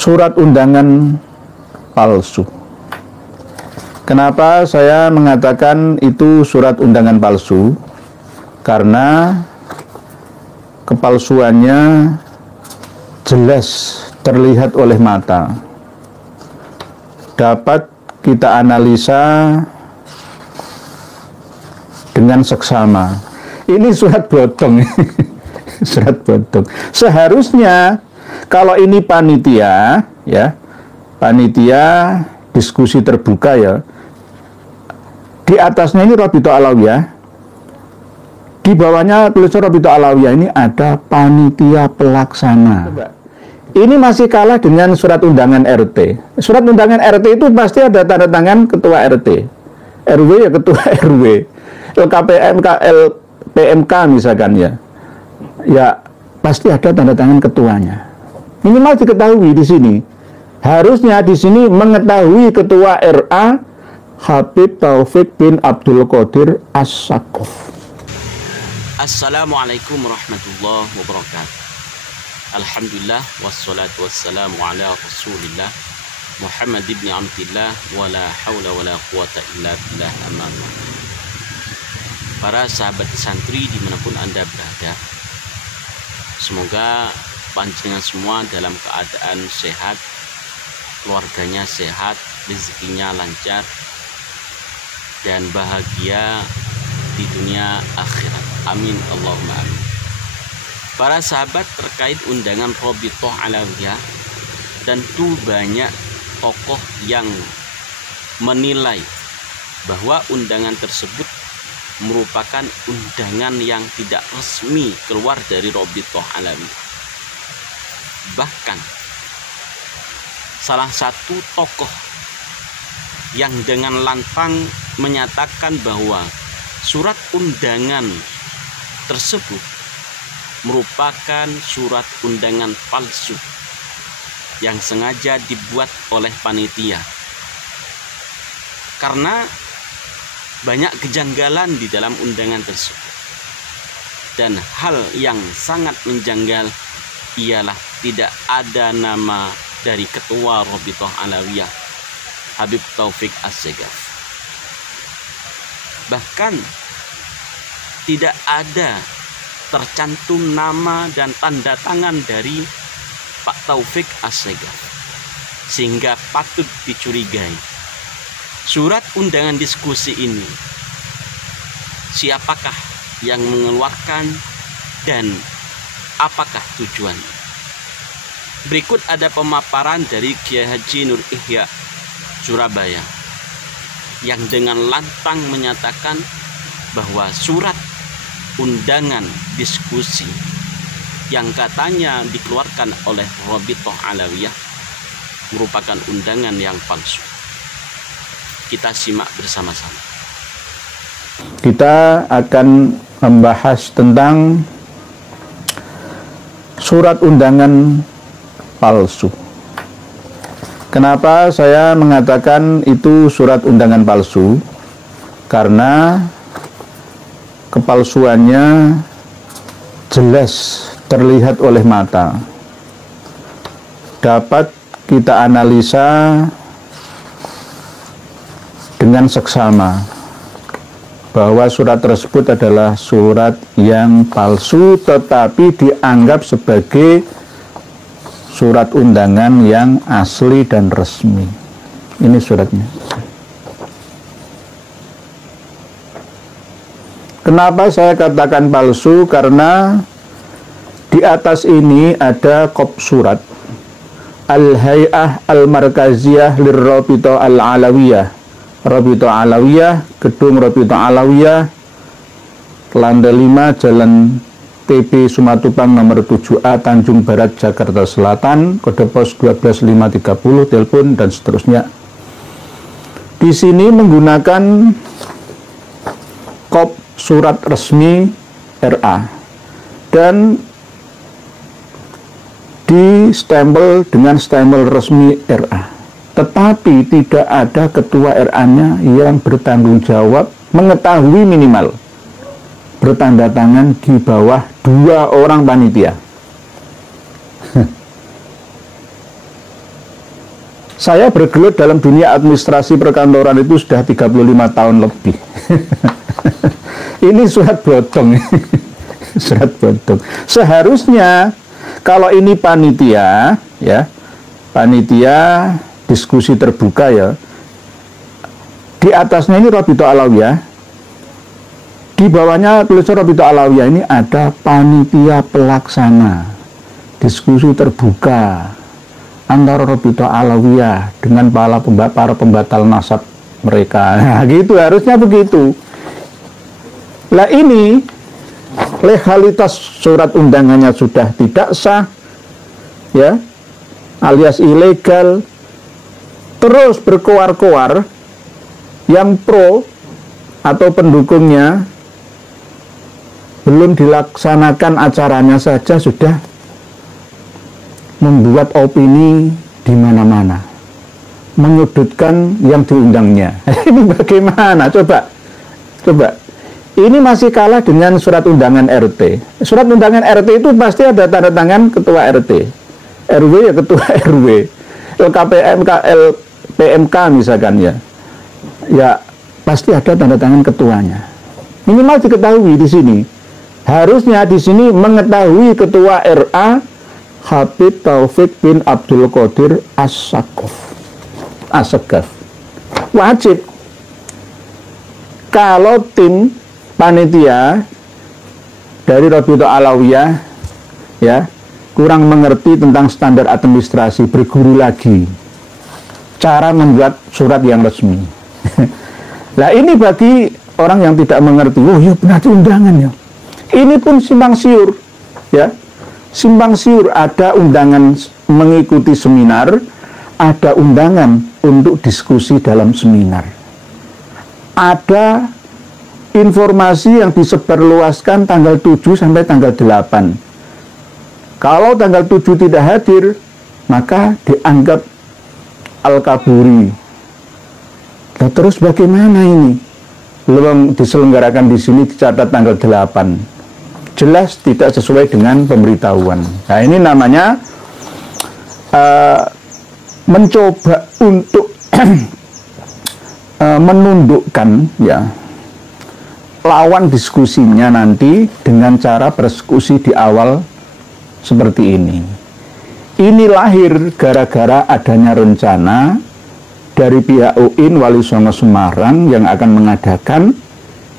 Surat undangan palsu. Kenapa saya mengatakan itu surat undangan palsu? Karena kepalsuannya jelas terlihat oleh mata. Dapat kita analisa dengan seksama. Ini surat bodong. Surat bodong. Seharusnya kalau ini panitia, ya, panitia diskusi terbuka, ya, di atasnya ini Rabithah Alawiyah, di bawahnya tulisan Rabithah Alawiyah ini ada panitia pelaksana. Ini masih kalah dengan surat undangan RT. Surat undangan RT itu pasti ada tanda tangan ketua RT, RW ya ketua RW, LKPMK, LPMK misalkan, ya, ya pasti ada tanda tangan ketuanya. Minimal diketahui di sini. Harusnya di sini mengetahui ketua RA Habib Taufik bin Abdul Qadir As-Sakuf. Assalamualaikum warahmatullahi wabarakatuh. Alhamdulillah wassalatu wassalamu ala Rasulillah Muhammad ibn Abdillah wala haula wala quwata illa billah, amma ba'd. Para sahabat santri dimanapun Anda berada, semoga panjenengan semua dalam keadaan sehat, keluarganya sehat, rezekinya lancar, dan bahagia di dunia akhirat. Amin Allahumma amin. Para sahabat, terkait undangan Rabithah Alawiyah, tentu banyak tokoh yang menilai bahwa undangan tersebut merupakan undangan yang tidak resmi keluar dari Rabithah Alawiyah. Bahkan salah satu tokoh yang dengan lantang menyatakan bahwa surat undangan tersebut merupakan surat undangan palsu yang sengaja dibuat oleh panitia, karena banyak kejanggalan di dalam undangan tersebut. Dan hal yang sangat menjanggal ialah tidak ada nama dari ketua Rabithah Alawiyah Habib Taufik As-Sakuf. Bahkan tidak ada tercantum nama dan tanda tangan dari Pak Taufik As-Sakuf, sehingga patut dicurigai. Surat undangan diskusi ini, siapakah yang mengeluarkan dan apakah tujuannya? Berikut ada pemaparan dari Kiai Haji Nur Ihya Surabaya yang dengan lantang menyatakan bahwa surat undangan diskusi yang katanya dikeluarkan oleh Rabithah Alawiyah merupakan undangan yang palsu. Kita simak bersama-sama. Kita akan membahas tentang surat undangan palsu. Kenapa saya mengatakan itu surat undangan palsu? Karena kepalsuannya jelas terlihat oleh mata. Dapat kita analisa dengan seksama bahwa surat tersebut adalah surat yang palsu, tetapi dianggap sebagai surat undangan yang asli dan resmi. Ini suratnya. Kenapa saya katakan palsu? Karena di atas ini ada kop surat Al-Hay'ah Al-Markaziyah Lirrabithah Al-Alawiyah, Rabithah Alawiyah, Gedung Rabithah Alawiyah, Lantai 5, Jalan TB Sumatupang nomor 7A, Tanjung Barat, Jakarta Selatan, kode pos 12530, telepon dan seterusnya. Di sini menggunakan kop surat resmi RA dan di stempel dengan stempel resmi RA, tetapi tidak ada ketua RA-nya yang bertanggung jawab mengetahui minimal bertanda tangan di bawah 2 orang panitia. Saya bergelut dalam dunia administrasi perkantoran itu sudah 35 tahun lebih. Ini surat bodong. Surat bodong. Seharusnya kalau ini panitia, ya, panitia diskusi terbuka, ya, di atasnya ini Rabithah Alawiyah, di bawahnya tulisan Rabithah Alawiyah ini ada panitia pelaksana diskusi terbuka antara Rabithah Alawiyah dengan para pembatal nasab mereka. Nah, gitu, harusnya begitu. Lah ini legalitas surat undangannya sudah tidak sah, ya, alias ilegal. Terus berkoar-koar yang pro atau pendukungnya belum dilaksanakan acaranya saja sudah membuat opini di mana-mana, menyudutkan yang diundangnya. Ini bagaimana? Coba. Ini masih kalah dengan surat undangan RT. Surat undangan RT itu pasti ada tanda tangan ketua RT, RW ya ketua RW, LPMK misalkan, ya. Ya pasti ada tanda tangan ketuanya. Minimal diketahui di sini. Harusnya di sini mengetahui ketua RA Habib Taufik bin Abdul Qadir As-Saqqaf. Wajib. Kalau tim panitia dari Rabithah Alawiyah, ya, kurang mengerti tentang standar administrasi, berguru lagi cara membuat surat yang resmi. Nah, ini bagi orang yang tidak mengerti, oh ya benar undangan, ya. Ini pun simpang siur, ya. Simpang siur, ada undangan mengikuti seminar, ada undangan untuk diskusi dalam seminar. Ada informasi yang disebarluaskan tanggal 7 sampai tanggal 8. Kalau tanggal 7 tidak hadir, maka dianggap al-kaburi. Nah, terus bagaimana ini? Belum diselenggarakan di sini, dicatat tanggal 8. Jelas tidak sesuai dengan pemberitahuan. Nah, ini namanya mencoba untuk menundukkan, ya, lawan diskusinya nanti dengan cara berdiskusi di awal seperti ini. Ini lahir gara-gara adanya rencana dari pihak UIN Wali Songo Semarang yang akan mengadakan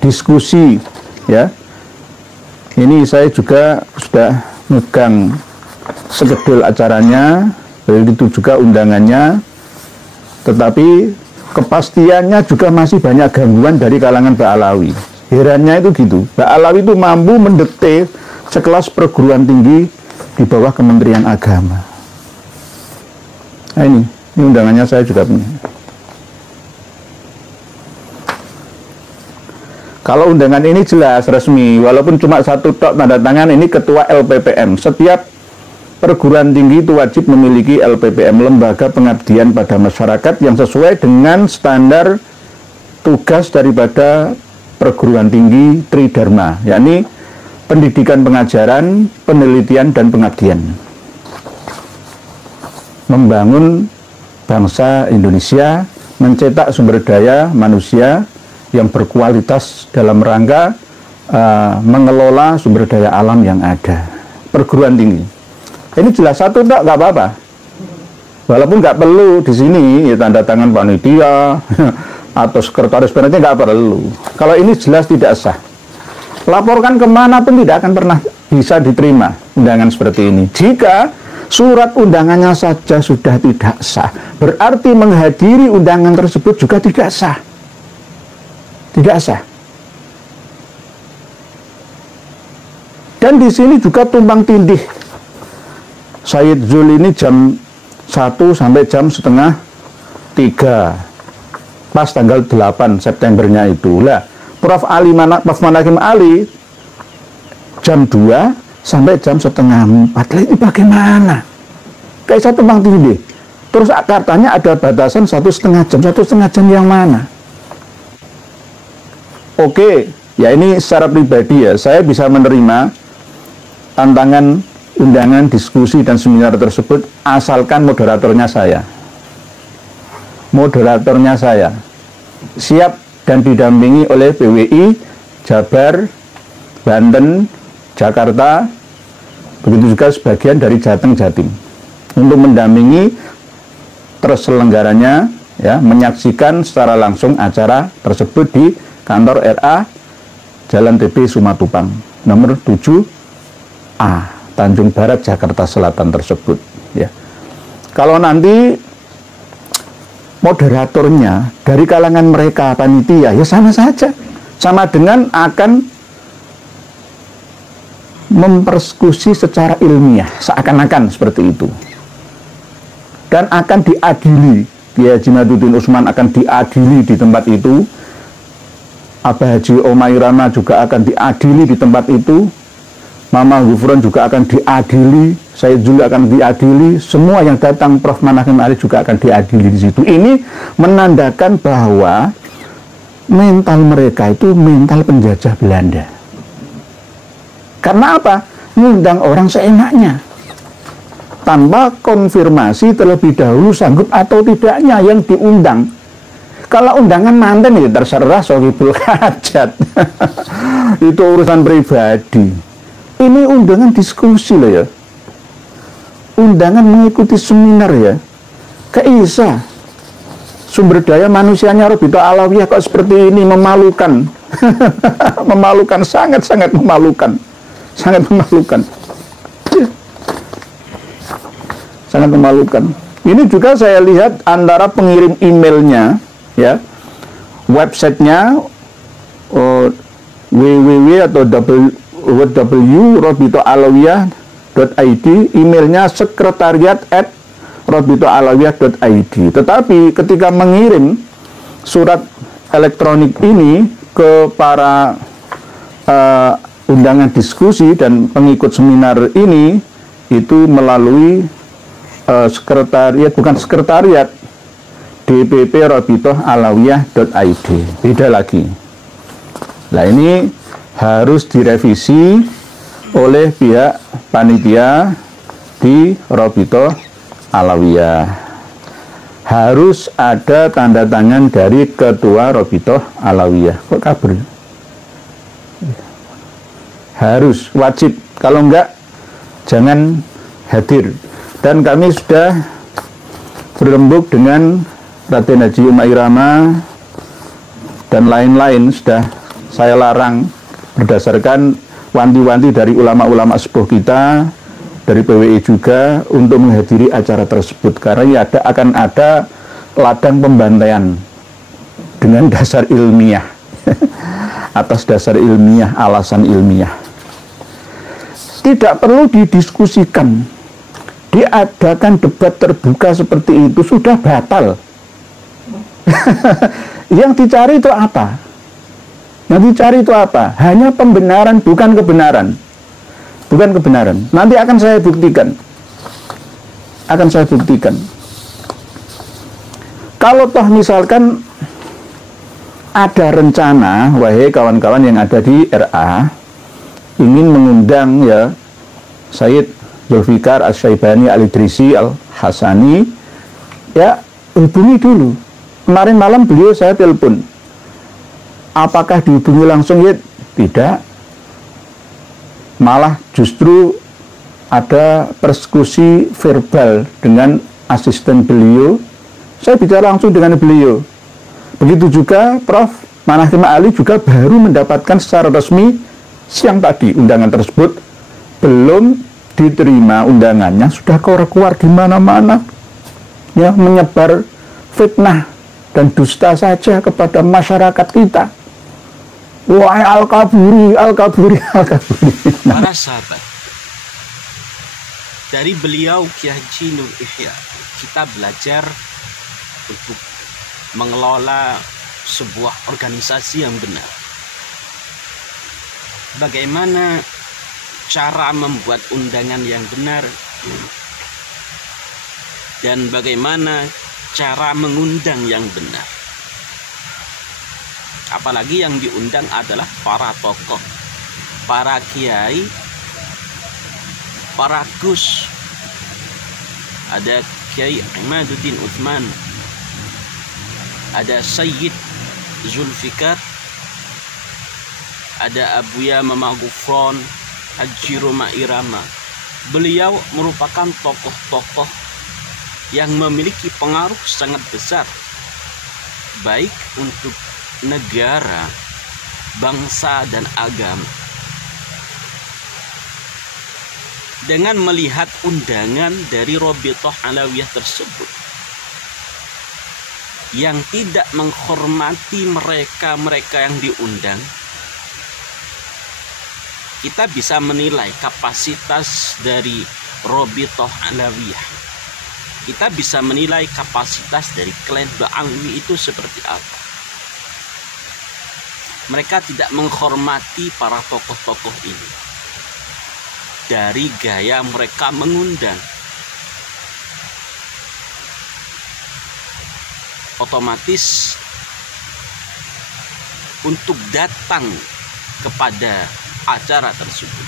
diskusi, ya. Ini saya juga sudah megang skedul acaranya, begitu juga undangannya, tetapi kepastiannya juga masih banyak gangguan dari kalangan Ba'alawi. Herannya itu gitu, Ba'alawi itu mampu mendikte sekelas perguruan tinggi di bawah Kementerian Agama. Nah, ini undangannya saya juga punya. Kalau undangan ini jelas resmi, walaupun cuma satu tok tanda tangan, ini ketua LPPM. Setiap perguruan tinggi itu wajib memiliki LPPM, lembaga pengabdian pada masyarakat, yang sesuai dengan standar tugas daripada perguruan tinggi Tridharma, yakni pendidikan, pengajaran, penelitian, dan pengabdian. Membangun bangsa Indonesia, mencetak sumber daya manusia yang berkualitas dalam rangka mengelola sumber daya alam yang ada. Perguruan tinggi. Ini jelas satu tak, nggak apa-apa. Walaupun nggak perlu di sini ya, tanda tangan panitia atau sekretaris panitia nggak perlu. Kalau ini jelas tidak sah. Laporkan kemana pun tidak akan pernah bisa diterima undangan seperti ini. Jika surat undangannya saja sudah tidak sah, berarti menghadiri undangan tersebut juga tidak sah. Tidak sah. Dan di sini juga tumpang tindih. Sayyid Zul ini jam 1 sampai jam setengah 3. Pas tanggal 8 Septembernya itu. Lah, Prof Manakim Ali jam 2 sampai jam setengah 4. Lah, ini bagaimana? Kayak satu tumpang tindih. Terus katanya ada batasan 1,5 jam. 1,5 jam yang mana? Oke, ya ini secara pribadi ya, saya bisa menerima tantangan undangan, diskusi, dan seminar tersebut asalkan moderatornya saya. moderatornya saya. Siap dan didampingi oleh PWI Jabar, Banten, Jakarta, begitu juga sebagian dari Jateng, Jatim, untuk mendampingi terselenggaranya, ya, menyaksikan secara langsung acara tersebut di kantor RA Jalan TB Sumatupang nomor 7A Tanjung Barat Jakarta Selatan tersebut, ya. Kalau nanti moderatornya dari kalangan mereka panitia, ya sama saja, sama dengan akan mempersekusi secara ilmiah, seakan-akan seperti itu, dan akan diadili. Kiai Haji Maduddin Utsman akan diadili di tempat itu, Abah Haji Omairama juga akan diadili di tempat itu, Mama Gufron juga akan diadili, Said Zul akan diadili, semua yang datang, Prof. Manahem Ali juga akan diadili di situ. Ini menandakan bahwa mental mereka itu mental penjajah Belanda. Karena apa? Ngundang orang seenaknya, tanpa konfirmasi terlebih dahulu sanggup atau tidaknya yang diundang. Kalau undangan manten ya terserah Sohibul Hajat. Itu urusan pribadi. Ini undangan diskusi loh ya. Undangan mengikuti seminar ya. Keisa sumber daya manusianya Robito Alawiyah kok seperti ini, memalukan. Memalukan, sangat-sangat memalukan. Sangat memalukan. Sangat memalukan. Ini juga saya lihat antara pengirim emailnya, ya, websitenya www atau www.robitoalawiyah.id, emailnya sekretariat@robitoalawiyah.id. Tetapi ketika mengirim surat elektronik ini ke para undangan diskusi dan pengikut seminar ini, itu melalui sekretariat, bukan sekretariat, dpp.robitoalawiyah.id. Beda lagi. Nah, ini harus direvisi oleh pihak panitia di Robito Alawiyah. Harus ada tanda tangan dari ketua Robito Alawiyah. Kok kabur? Harus, wajib. Kalau enggak, jangan hadir. Dan kami sudah berembuk dengan Raden Haji Omairama dan lain-lain, sudah saya larang berdasarkan wanti-wanti dari ulama-ulama sepuh kita, dari PWI juga, untuk menghadiri acara tersebut. Karena ya akan ada ladang pembantaian dengan dasar ilmiah. Atas dasar ilmiah, alasan ilmiah. Tidak perlu didiskusikan. Diadakan debat terbuka seperti itu sudah batal. Yang dicari itu apa? Yang dicari itu apa? Hanya pembenaran, bukan kebenaran. Bukan kebenaran. Nanti akan saya buktikan. Akan saya buktikan. Kalau toh misalkan ada rencana, wahai kawan-kawan yang ada di RA, ingin mengundang ya Sayyid Zulfikar Asy-Syaibani Al-Idrisi Al-Hasani, ya hubungi dulu. Kemarin malam beliau saya telepon. Apakah dihubungi langsung? Ya tidak. Malah justru ada persekusi verbal dengan asisten beliau. Saya bicara langsung dengan beliau. Begitu juga Prof. Manahem Ali juga baru mendapatkan secara resmi siang tadi undangan tersebut. Belum diterima undangannya, sudah keluar di mana-mana, ya, menyebar fitnah dan dusta saja kepada masyarakat kita. Wahai Al-Kaburi, Al-Kaburi, Al-Kaburi. Para sahabat, dari beliau Kiai Haji Nur Ihya, kita belajar untuk mengelola sebuah organisasi yang benar. Bagaimana cara membuat undangan yang benar, dan bagaimana cara mengundang yang benar. Apalagi yang diundang adalah para tokoh, para kiai, para gus. Ada Kiai Maduddin Utsman, ada Sayyid Zulfikar, ada Abuya Mama Gufron, Haji Roma Irama. Beliau merupakan tokoh-tokoh yang memiliki pengaruh sangat besar baik untuk negara, bangsa, dan agama. Dengan melihat undangan dari Rabithah Alawiyah tersebut yang tidak menghormati mereka-mereka yang diundang, kita bisa menilai kapasitas dari Rabithah Alawiyah. Kita bisa menilai kapasitas dari klan Ba'alwi itu seperti apa. Mereka tidak menghormati para tokoh-tokoh ini. Dari gaya mereka mengundang, otomatis untuk datang kepada acara tersebut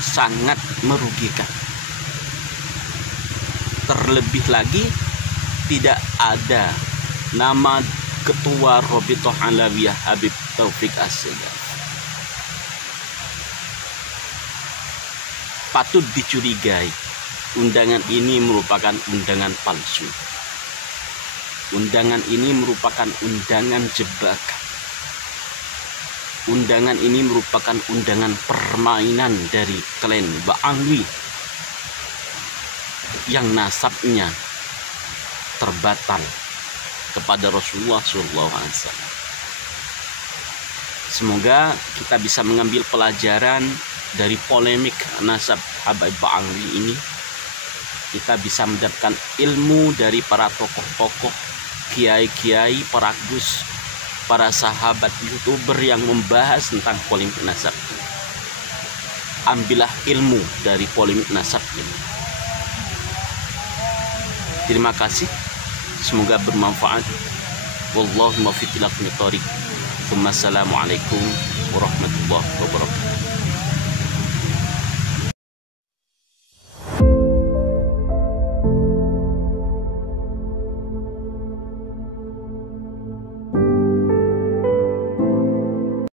sangat merugikan. Terlebih lagi tidak ada nama Ketua Rabithah Alawiyah Habib Taufik As-Segaf. Patut dicurigai undangan ini merupakan undangan palsu. Undangan ini merupakan undangan jebakan. Undangan ini merupakan undangan permainan dari klan Ba'alwi yang nasabnya terbatal kepada Rasulullah SAW. Semoga kita bisa mengambil pelajaran dari polemik nasab Habib Ba'alwi ini. Kita bisa mendapatkan ilmu dari para tokoh-tokoh, kiai-kiai, para gus, para sahabat YouTuber yang membahas tentang polemik nasab. Ambillah ilmu dari polemik nasab ini. Terima kasih. Semoga bermanfaat. Wallahu muwaffiq ila aqwamit thoriq. Wassalamualaikum warahmatullahi wabarakatuh.